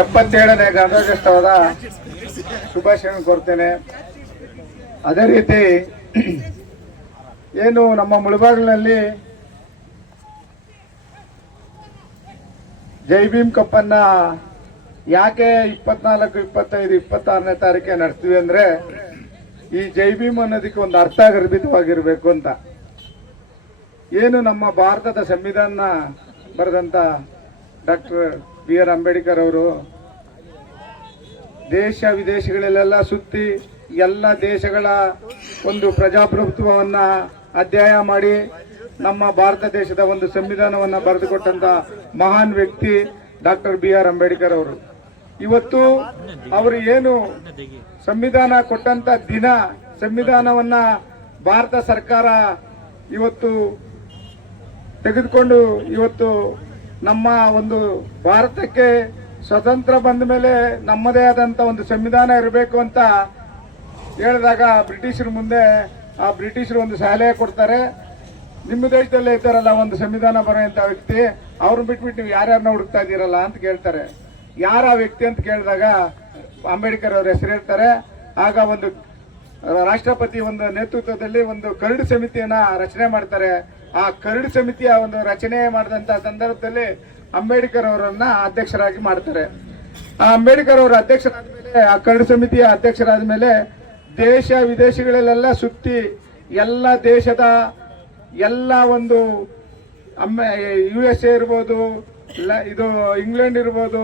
ಎಪ್ಪತ್ತೇಳನೇ ಗಣರಾಜ್ಯೋತ್ಸವದ ಶುಭಾಶಯ ಕೋರ್ತೇನೆ ಅದೇ ರೀತಿ ಏನು ನಮ್ಮ ಮುಳುಬಾಗಿಲಿನಲ್ಲಿ ಜೈ ಭೀಮ್ ಕಪ್ಪನ್ನ ಯಾಕೆ ಇಪ್ಪತ್ನಾಲ್ಕು ಇಪ್ಪತ್ತೈದು ಇಪ್ಪತ್ತಾರನೇ ತಾರೀಕೆ ನಡೆಸ್ತೀವಿ ಅಂದ್ರೆ ಈ ಜೈ ಭೀಮ್ ಅನ್ನೋದಕ್ಕೆ ಒಂದು ಅರ್ಥ ಗರ್ಭಿತವಾಗಿರಬೇಕು ಅಂತ ಏನು ನಮ್ಮ ಭಾರತದ ಸಂವಿಧಾನ ಬರೆದಂತ ಡಾಕ್ಟರ್ ಬಿ ಆರ್ ಅಂಬೇಡ್ಕರ್ ಅವರು ದೇಶ ವಿದೇಶಗಳಲ್ಲೆಲ್ಲ ಸುತ್ತಿ ಎಲ್ಲ ದೇಶಗಳ ಒಂದು ಪ್ರಜಾಪ್ರಭುತ್ವವನ್ನು ಅಧ್ಯಯನ ಮಾಡಿ ನಮ್ಮ ಭಾರತ ದೇಶದ ಒಂದು ಸಂವಿಧಾನವನ್ನು ಬರೆದುಕೊಟ್ಟಂತ ಮಹಾನ್ ವ್ಯಕ್ತಿ ಡಾಕ್ಟರ್ ಬಿ ಆರ್ ಅಂಬೇಡ್ಕರ್ ಅವರು ಇವತ್ತು ಅವರು ಏನು ಸಂವಿಧಾನ ಕೊಟ್ಟಂತ ದಿನ ಸಂವಿಧಾನವನ್ನ ಭಾರತ ಸರ್ಕಾರ ಇವತ್ತು ತೆಗೆದುಕೊಂಡು ಇವತ್ತು ನಮ್ಮ ಒಂದು ಭಾರತಕ್ಕೆ ಸ್ವತಂತ್ರ ಬಂದ ಮೇಲೆ ನಮ್ಮದೇ ಆದಂಥ ಒಂದು ಸಂವಿಧಾನ ಇರಬೇಕು ಅಂತ ಹೇಳಿದಾಗ ಬ್ರಿಟಿಷರ ಮುಂದೆ ಆ ಬ್ರಿಟಿಷರು ಒಂದು ಸಲಹೆ ಕೊಡ್ತಾರೆ ನಿಮ್ಮ ದೇಶದಲ್ಲೇ ಇದ್ದಾರಲ್ಲ ಒಂದು ಸಂವಿಧಾನ ಬರೋಂಥ ವ್ಯಕ್ತಿ ಅವ್ರನ್ನ ಬಿಟ್ಬಿಟ್ಟು ನೀವು ಯಾರ್ಯಾರನ್ನ ಹುಡುಕ್ತಾ ಇದ್ದೀರಲ್ಲ ಅಂತ ಕೇಳ್ತಾರೆ ಯಾರ ವ್ಯಕ್ತಿ ಅಂತ ಕೇಳಿದಾಗ ಅಂಬೇಡ್ಕರ್ ಅವ್ರ ಹೆಸರು ಹೇಳ್ತಾರೆ ಆಗ ಒಂದು ರಾಷ್ಟ್ರಪತಿ ಒಂದು ನೇತೃತ್ವದಲ್ಲಿ ಒಂದು ಕರಡು ಸಮಿತಿಯನ್ನು ರಚನೆ ಮಾಡ್ತಾರೆ ಆ ಕರಡು ಸಮಿತಿಯ ಒಂದು ರಚನೆ ಮಾಡಿದಂತಹ ಸಂದರ್ಭದಲ್ಲಿ ಅಂಬೇಡ್ಕರ್ ಅವರನ್ನ ಅಧ್ಯಕ್ಷರಾಗಿ ಮಾಡ್ತಾರೆ ಆ ಅಂಬೇಡ್ಕರ್ ಅವರ ಅಧ್ಯಕ್ಷರಾದ ಮೇಲೆ ಆ ಕರಡು ಸಮಿತಿಯ ಅಧ್ಯಕ್ಷರಾದ ಮೇಲೆ ದೇಶ ವಿದೇಶಗಳಲ್ಲೆಲ್ಲ ಸುತ್ತಿ ಎಲ್ಲ ದೇಶದ ಎಲ್ಲ ಒಂದು ಅಮ್ಮ ಯು ಎಸ್ ಎ ಇರ್ಬೋದು ಇದು ಇಂಗ್ಲೆಂಡ್ ಇರ್ಬೋದು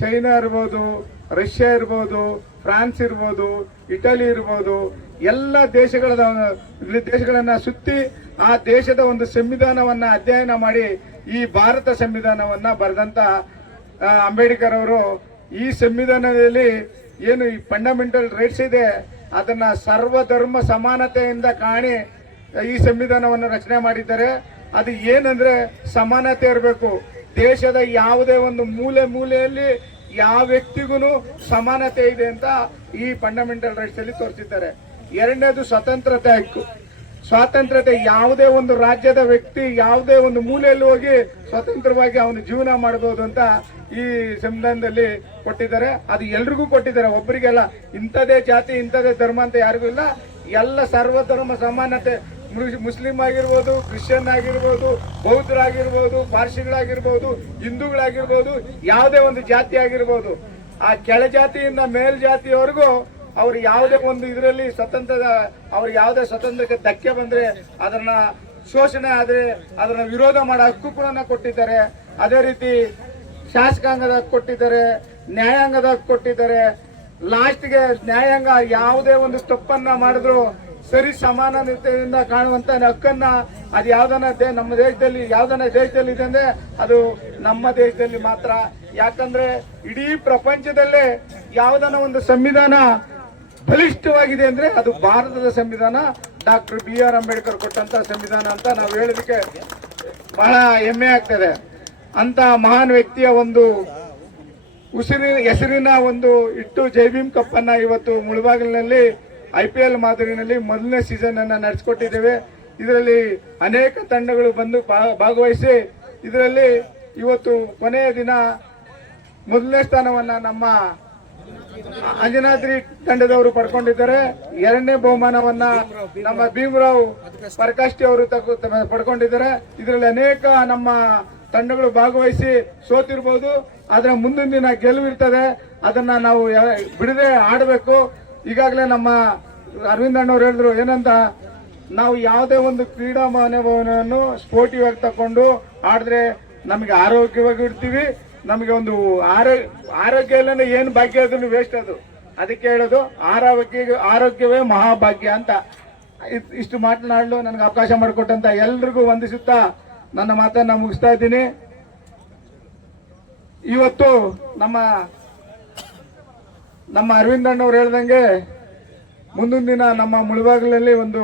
ಚೈನಾ ಇರ್ಬೋದು ರಷ್ಯಾ ಇರ್ಬೋದು ಫ್ರಾನ್ಸ್ ಇರ್ಬೋದು ಇಟಲಿ ಇರ್ಬೋದು ಎಲ್ಲ ದೇಶಗಳ ದೇಶಗಳನ್ನು ಸುತ್ತಿ ಆ ದೇಶದ ಒಂದು ಸಂವಿಧಾನವನ್ನು ಅಧ್ಯಯನ ಮಾಡಿ ಈ ಭಾರತ ಸಂವಿಧಾನವನ್ನು ಬರೆದಂಥ ಅಂಬೇಡ್ಕರ್ ಅವರು ಈ ಸಂವಿಧಾನದಲ್ಲಿ ಏನು ಈ ಫಂಡಮೆಂಟಲ್ ರೈಟ್ಸ್ ಇದೆ ಅದನ್ನು ಸರ್ವಧರ್ಮ ಸಮಾನತೆಯಿಂದ ಕಾಣಿ ಈ ಸಂವಿಧಾನವನ್ನು ರಚನೆ ಮಾಡಿದ್ದಾರೆ ಅದು ಏನಂದರೆ ಸಮಾನತೆ ಇರಬೇಕು ದೇಶದ ಯಾವುದೇ ಒಂದು ಮೂಲೆ ಮೂಲೆಯಲ್ಲಿ ಯಾವ ವ್ಯಕ್ತಿಗೂ ಸಮಾನತೆ ಇದೆ ಅಂತ ಈ ಫಂಡಮೆಂಟಲ್ ರೈಟ್ಸ್ ಅಲ್ಲಿ ತೋರಿಸಿದ್ದಾರೆ ಎರಡನೇದು ಸ್ವತಂತ್ರತೆ ಹಕ್ಕು ಸ್ವಾತಂತ್ರ್ಯತೆ ಯಾವುದೇ ಒಂದು ರಾಜ್ಯದ ವ್ಯಕ್ತಿ ಯಾವುದೇ ಒಂದು ಮೂಲೆಯಲ್ಲಿ ಹೋಗಿ ಸ್ವತಂತ್ರವಾಗಿ ಅವನು ಜೀವನ ಮಾಡಬಹುದು ಅಂತ ಈ ಸಂವಿಧಾನದಲ್ಲಿ ಕೊಟ್ಟಿದ್ದಾರೆ ಅದು ಎಲ್ರಿಗೂ ಕೊಟ್ಟಿದ್ದಾರೆ ಒಬ್ಬರಿಗೆಲ್ಲ ಇಂಥದೇ ಜಾತಿ ಇಂಥದೇ ಧರ್ಮ ಅಂತ ಯಾರಿಗೂ ಇಲ್ಲ ಎಲ್ಲ ಸರ್ವಧರ್ಮ ಸಮಾನತೆ ಮುಸ್ಲಿಂ ಆಗಿರ್ಬೋದು ಕ್ರಿಶ್ಚಿಯನ್ ಆಗಿರ್ಬೋದು ಬೌದ್ಧರಾಗಿರ್ಬೋದು ಪಾರ್ಸಿಗಳಾಗಿರ್ಬೋದು ಹಿಂದೂಗಳಾಗಿರ್ಬೋದು ಯಾವುದೇ ಒಂದು ಜಾತಿ ಆಗಿರ್ಬೋದು ಆ ಕೆಳಜಾತಿಯಿಂದ ಮೇಲ್ಜಾತಿಯವರೆಗೂ ಅವ್ರು ಯಾವುದೇ ಒಂದು ಇದರಲ್ಲಿ ಸ್ವತಂತ್ರದ ಅವ್ರಿಗೆ ಯಾವುದೇ ಸ್ವತಂತ್ರಕ್ಕೆ ಧಕ್ಕೆ ಬಂದರೆ ಅದನ್ನ ಶೋಷಣೆ ಆದರೆ ಅದನ್ನು ವಿರೋಧ ಮಾಡೋ ಹಕ್ಕು ಕೂಡ ಕೊಟ್ಟಿದ್ದಾರೆ ಅದೇ ರೀತಿ ಶಾಸಕಾಂಗದ ಕೊಟ್ಟಿದ್ದಾರೆ ನ್ಯಾಯಾಂಗದ ಕೊಟ್ಟಿದ್ದಾರೆ ಲಾಸ್ಟ್ಗೆ ನ್ಯಾಯಾಂಗ ಯಾವುದೇ ಒಂದು ತಪ್ಪನ್ನ ಮಾಡಿದ್ರು ಸರಿ ಸಮಾನತೆಯಿಂದ ಕಾಣುವಂತ ಹಕ್ಕನ್ನ ಅದು ಯಾವ್ದನ ನಮ್ಮ ದೇಶದಲ್ಲಿ ಯಾವ್ದನ ದೇಶದಲ್ಲಿ ಇದೆ ಅಂದ್ರೆ ಅದು ನಮ್ಮ ದೇಶದಲ್ಲಿ ಮಾತ್ರ ಯಾಕಂದ್ರೆ ಇಡೀ ಪ್ರಪಂಚದಲ್ಲೇ ಯಾವ್ದನ ಒಂದು ಸಂವಿಧಾನ ಬಲಿಷ್ಠವಾಗಿದೆ ಅಂದ್ರೆ ಅದು ಭಾರತದ ಸಂವಿಧಾನ ಡಾಕ್ಟರ್ ಬಿ ಆರ್ ಅಂಬೇಡ್ಕರ್ ಕೊಟ್ಟಂತ ಸಂವಿಧಾನ ಅಂತ ನಾವು ಹೇಳೋದಕ್ಕೆ ಬಹಳ ಹೆಮ್ಮೆ ಆಗ್ತದೆ ಅಂತ ಮಹಾನ್ ವ್ಯಕ್ತಿಯ ಒಂದು ಉಸಿರಿನ ಹೆಸರಿನ ಒಂದು ಇಟ್ಟು ಜೈಭೀಮ್ ಕಪ್ಪನ್ನ ಇವತ್ತು ಮುಳುಬಾಗಿಲಿನಲ್ಲಿ ಐ ಪಿ ಎಲ್ ಮಾದರಿನಲ್ಲಿ ಮೊದಲನೇ ಸೀಸನ್ ಅನ್ನ ನಡೆಸಿಕೊಟ್ಟಿದ್ದೇವೆ ಇದರಲ್ಲಿ ಅನೇಕ ತಂಡಗಳು ಬಂದು ಭಾಗವಹಿಸಿ ಇದರಲ್ಲಿ ಇವತ್ತು ಕೊನೆಯ ದಿನ ಮೊದಲನೇ ಸ್ಥಾನವನ್ನು ನಮ್ಮ ಅಂಜನಾದ್ರಿ ತಂಡದವರು ಪಡ್ಕೊಂಡಿದ್ದಾರೆ ಎರಡನೇ ಬಹುಮಾನವನ್ನ ನಮ್ಮ ಭೀಮರಾವ್ ಪರಕಾಷ್ಟಿ ಅವರು ಪಡ್ಕೊಂಡಿದ್ದಾರೆ ಇದರಲ್ಲಿ ಅನೇಕ ನಮ್ಮ ತಂಡಗಳು ಭಾಗವಹಿಸಿ ಸೋತಿರ್ಬೋದು ಆದ್ರೆ ಮುಂದಿನ ದಿನ ಗೆಲುವಿರ್ತದೆ ಅದನ್ನ ನಾವು ಬಿಡದೆ ಆಡಬೇಕು ಈಗಾಗಲೇ ನಮ್ಮ ಅರವಿಂದ್ ಅಣ್ಣವ್ರು ಹೇಳಿದ್ರು ಏನಂತ ನಾವು ಯಾವುದೇ ಒಂದು ಕ್ರೀಡಾ ಮನೋಭಾವನೆಯನ್ನು ಸ್ಪೋರ್ಟಿವ್ ಆಗಿ ತಗೊಂಡು ಆಡಿದ್ರೆ ನಮಗೆ ಆರೋಗ್ಯವಾಗಿ ಇಡ್ತೀವಿ ನಮಗೆ ಒಂದು ಆರೋಗ್ಯ ಆರೋಗ್ಯ ಇಲ್ಲ ಏನು ಭಾಗ್ಯ ಅದನ್ನು ವೇಸ್ಟ್ ಅದು ಅದಕ್ಕೆ ಹೇಳೋದು ಆರೋಗ್ಯ ಆರೋಗ್ಯವೇ ಮಹಾಭಾಗ್ಯ ಅಂತ ಇಷ್ಟು ಮಾತನಾಡಲು ನನಗೆ ಅವಕಾಶ ಮಾಡಿಕೊಟ್ಟಂತ ಎಲ್ರಿಗೂ ವಂದಿಸುತ್ತಾ ನನ್ನ ಮಾತನ್ನ ಮುಗಿಸ್ತಾ ಇದ್ದೀನಿ ಇವತ್ತು ನಮ್ಮ ನಮ್ಮ ಅರವಿಂದ ಅಣ್ಣವ್ರು ಹೇಳ್ದಂಗೆ ಮುಂದಿನ ದಿನ ನಮ್ಮ ಮುಳಬಾಗಿಲಲ್ಲಿ ಒಂದು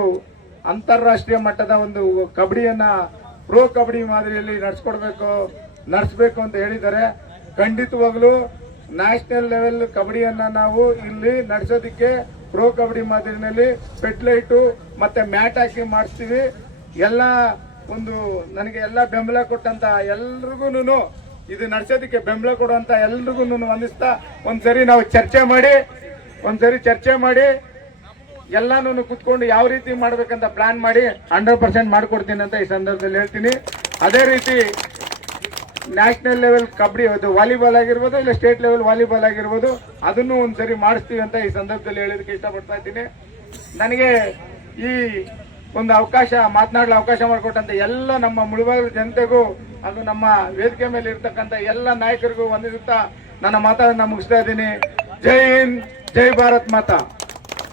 ಅಂತಾರಾಷ್ಟ್ರೀಯ ಮಟ್ಟದ ಒಂದು ಕಬಡ್ಡಿಯನ್ನ ಪ್ರೋ ಕಬಡ್ಡಿ ಮಾದರಿಯಲ್ಲಿ ನಡ್ಸ್ಕೊಡ್ಬೇಕು ನಡೆಸಬೇಕು ಅಂತ ಹೇಳಿದ್ದಾರೆ ಖಂಡಿತವಾಗ್ಲೂ ನ್ಯಾಷನಲ್ ಲೆವೆಲ್ ಕಬಡ್ಡಿಯನ್ನ ನಾವು ಇಲ್ಲಿ ನಡೆಸೋದಕ್ಕೆ ಪ್ರೋ ಕಬಡ್ಡಿ ಮಾದರಿನಲ್ಲಿ ಪೆಟ್ಲೈಟು ಮತ್ತೆ ಮ್ಯಾಟ್ ಹಾಕಿ ಮಾಡಿಸ್ತೀವಿ ಎಲ್ಲ ಒಂದು ನನಗೆ ಎಲ್ಲ ಬೆಂಬಲ ಕೊಟ್ಟಂತ ಎಲ್ರಿಗೂ ಇದು ನಡೆಸೋದಕ್ಕೆ ಬೆಂಬಲ ಕೊಡುವಂತ ಎಲ್ರಿಗೂ ವಂದಿಸ್ತಾ ಒಂದ್ಸರಿ ನಾವು ಚರ್ಚೆ ಮಾಡಿ ಒಂದ್ಸರಿ ಚರ್ಚೆ ಮಾಡಿ ಎಲ್ಲಾನು ಕುತ್ಕೊಂಡು ಯಾವ ರೀತಿ ಮಾಡ್ಬೇಕಂತ ಪ್ಲಾನ್ ಮಾಡಿ ಹಂಡ್ರೆಡ್ ಪರ್ಸೆಂಟ್ ಮಾಡಿಕೊಡ್ತೀನಿ ಅಂತ ಈ ಸಂದರ್ಭದಲ್ಲಿ ಹೇಳ್ತೀನಿ ಅದೇ ರೀತಿ ನ್ಯಾಷನಲ್ ಲೆವೆಲ್ ಕಬಡ್ಡಿ ಅದು ವಾಲಿಬಾಲ್ ಆಗಿರ್ಬೋದು ಇಲ್ಲ ಸ್ಟೇಟ್ ಲೆವೆಲ್ ವಾಲಿಬಾಲ್ ಆಗಿರ್ಬೋದು ಅದನ್ನು ಒಂದ್ಸರಿ ಮಾಡಿಸ್ತೀವಿ ಅಂತ ಈ ಸಂದರ್ಭದಲ್ಲಿ ಹೇಳೋದಕ್ಕೆ ಇಷ್ಟಪಡ್ತಾ ಇದ್ದೀನಿ ನನಗೆ ಈ ಒಂದು ಅವಕಾಶ ಮಾತನಾಡಲು ಅವಕಾಶ ಮಾಡಿಕೊಟ್ಟಂತ ಎಲ್ಲ ನಮ್ಮ ಮುಳುಭಾಗದ ಜನತೆಗೂ ಅದು ನಮ್ಮ ವೇದಿಕೆ ಮೇಲೆ ಇರ್ತಕ್ಕಂಥ ಎಲ್ಲ ನಾಯಕರಿಗೂ ಒಂದಿರುತ್ತಾ ನನ್ನ ಮಾತನ್ನ ಮುಗಿಸ್ತಾ ಇದ್ದೀನಿ ಜೈ ಹಿಂದ್ ಜೈ ಭಾರತ್ ಮಾತಾ